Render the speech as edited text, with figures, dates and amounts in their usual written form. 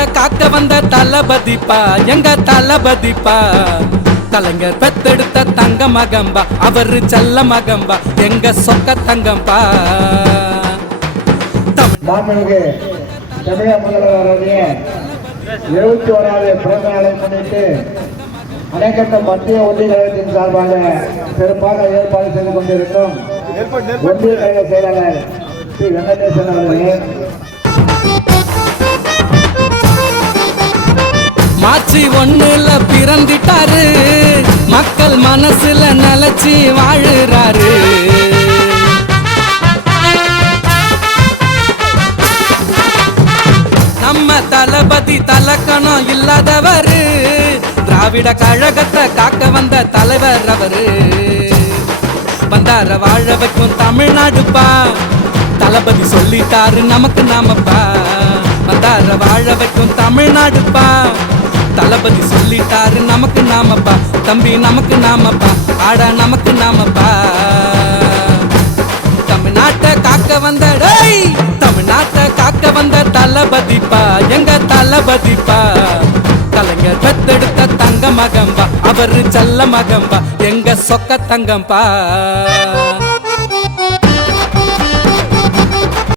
தமிழ்நாட்டை காக்க வந்த தளபதிப்பா எங்க தளபதிப்பா கலைஞர் பெத்தெடுத்த தங்க மகம்பா அவரு செல்ல மகம்பா எங்க சொக்க தங்கம்பா தமிழக முதல்வருடைய 71வது பிறந்த நாளை முன்னிட்டு அணைக்கட்ட மத்திய ஒன்றிய கழகத்தின் சார்பாக சிறப்பாக ஏற்பாடு செய்து கொண்டிருக்கும் ஒன்றிய கழக செயலாளர் ஸ்ரீ வெங்கடேசன் அவர்களே, மார்ச் 1ல பிறந்துட்டாரு, மக்கள் மனசுல நிலைச்சி வாழுறாரு. நம்ம தளபதி தலக்கணம் இல்லாதவரு, திராவிட கழகத்தை காக்க வந்த தலைவர் அவரு. வந்தார வாழ வைக்கும் தமிழ்நாடுப்பா, தளபதி சொல்லிட்டாரு நமக்கு நாமப்பா. வந்தார வாழ வைக்கும் தமிழ்நாடுப்பா, தளபதி சொல்லிட்டாரு நமக்கு நாமப்பா. தம்பி நமக்கு நாமப்பா, ஆடா நமக்கு நாமப்பா. தமிழ்நாட்டை காக்க வந்த தமிழ்நாட்டை காக்க வந்த தளபதிப்பா எங்க தளபதிப்பா கலைஞர் பெத்தெடுத்த தங்க மகம்பா அவரு செல்ல மகம்பா எங்க சொக்க தங்கம்பா.